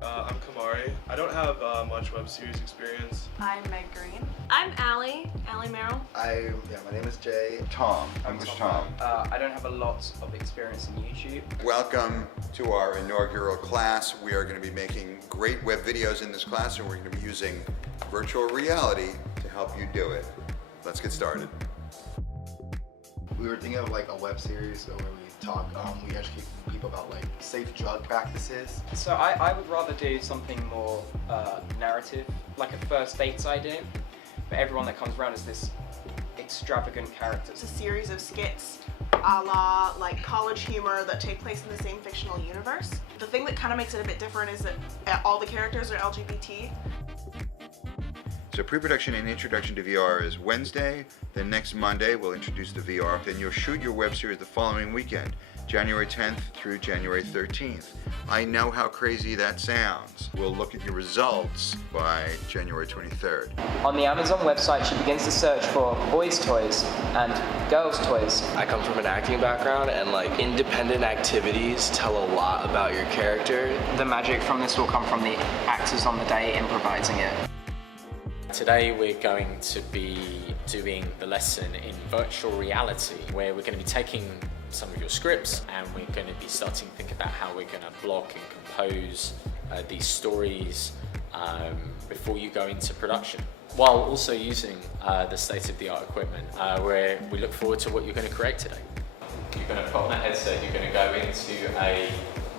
I'm Kamari. I don't have much web series experience. I'm Meg Green. I'm Allie Merrill. My name is Jay. Tom. I'm Tom. I don't have a lot of experience in YouTube. Welcome to our inaugural class. We are going to be making great web videos in this class, and we're going to be using virtual reality to help you do it. Let's get started. We were thinking of like a web series where we talk, we educate people about like safe drug practices. So I would rather do something more narrative, like a first dates idea, but everyone that comes around is this extravagant character. It's a series of skits a la like college humor that take place in the same fictional universe. The thing that kind of makes it a bit different is that all the characters are LGBT. So pre-production and introduction to VR is Wednesday. Then next Monday we'll introduce the VR. Then you'll shoot your web series the following weekend, January 10th through January 13th. I know how crazy that sounds. We'll look at your results by January 23rd. On the Amazon website, she begins to search for boys' toys and girls' toys. I come from an acting background, and like independent activities tell a lot about your character. The magic from this will come from the actors on the day improvising it. Today we're going to be doing the lesson in virtual reality, where we're going to be taking some of your scripts and we're going to be starting to think about how we're going to block and compose these stories before you go into production, while also using the state-of-the-art equipment, where we look forward to what you're going to create today. You're going to put on a headset, you're going to go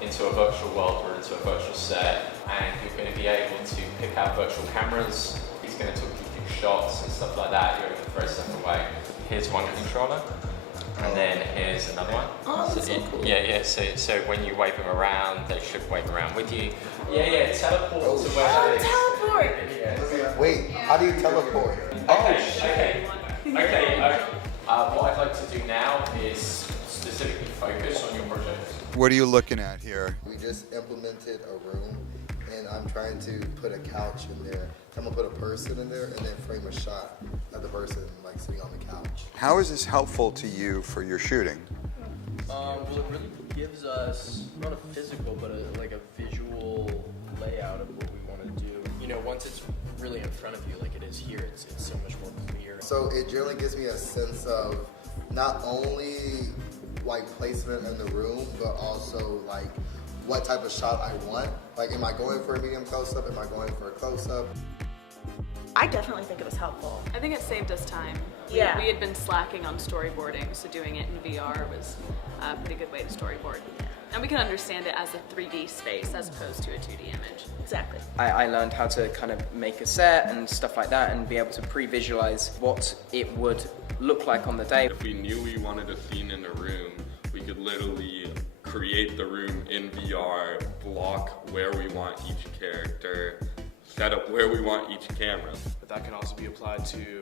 into a virtual world or into a virtual set, and you're going to be able to pick out virtual cameras. He's going to talk you through shots and stuff like that. You're going to throw stuff away. Here's one controller, and then here's another one. Oh, that's so cool. Yeah. So when you wave them around, they should wave around with you. Yeah. Teleport to where it is. Teleport! Yeah. Wait, how do you teleport? Okay. What I'd like to do now is specifically focus on your project. What are you looking at here? We just implemented a room, and I'm trying to put a couch in there. I'm gonna put a person in there and then frame a shot of the person like sitting on the couch. How is this helpful to you for your shooting? Well, it really gives us not a physical, but like a visual layout of what we want to do. You know, once it's really in front of you, like it is here, it's so much more clear. So it generally gives me a sense of not only like placement in the room, but also like what type of shot I want. Like, am I going for a medium close-up? Am I going for a close-up? I definitely think it was helpful. I think it saved us time. Yeah. We had been slacking on storyboarding, so doing it in VR was a pretty good way to storyboard. And we can understand it as a 3D space as opposed to a 2D image. Exactly. I learned how to kind of make a set and stuff like that and be able to pre-visualize what it would look like on the day. If we knew we wanted a scene in a room, we could literally create the room in VR, block where we want each character, set up where we want each camera. But that can also be applied to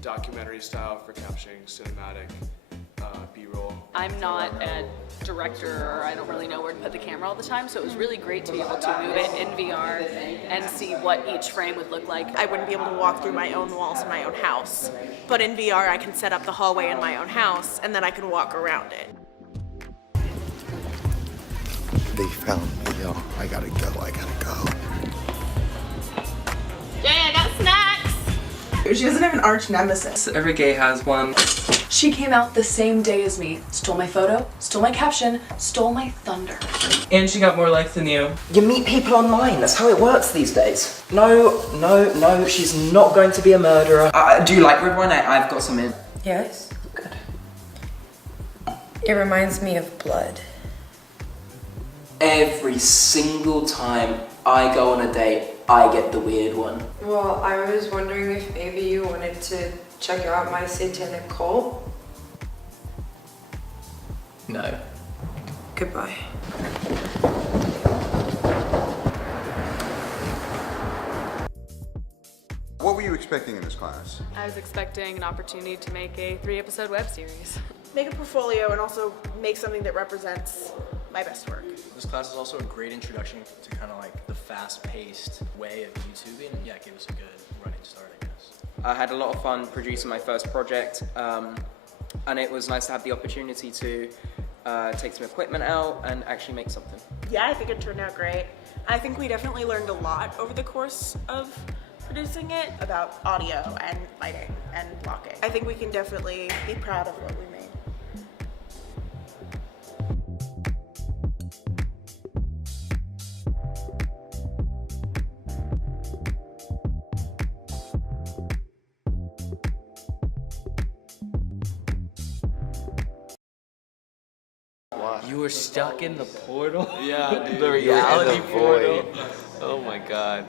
documentary style for capturing cinematic B-roll. I'm not a director, or I don't really know where to put the camera all the time, so it was really great to be able to move it in VR and see what each frame would look like. I wouldn't be able to walk through my own walls in my own house, but in VR I can set up the hallway in my own house and then I can walk around it. They found me, y'all. I gotta go. Jay, I got snacks! She doesn't have an arch nemesis. Every gay has one. She came out the same day as me, stole my photo, stole my caption, stole my thunder. And she got more likes than you. You meet people online, that's how it works these days. No, she's not going to be a murderer. Do you like red wine? I've got some in. Yes? Good. It reminds me of blood. Every single time I go on a date, I get the weird one. Well, I was wondering if maybe you wanted to check out my satanic cult? No. Goodbye. What were you expecting in this class? I was expecting an opportunity to make a 3-episode web series. Make a portfolio and also make something that represents my best work. This class is also a great introduction to kind of like the fast-paced way of YouTubing, and yeah, it gave us a good running start, I guess. I had a lot of fun producing my first project, and it was nice to have the opportunity to take some equipment out and actually make something. Yeah, I think it turned out great. I think we definitely learned a lot over the course of producing it about audio and lighting and blocking. I think we can definitely be proud of what we made. You were stuck in the portal? Yeah, dude. The reality portal. Oh my god.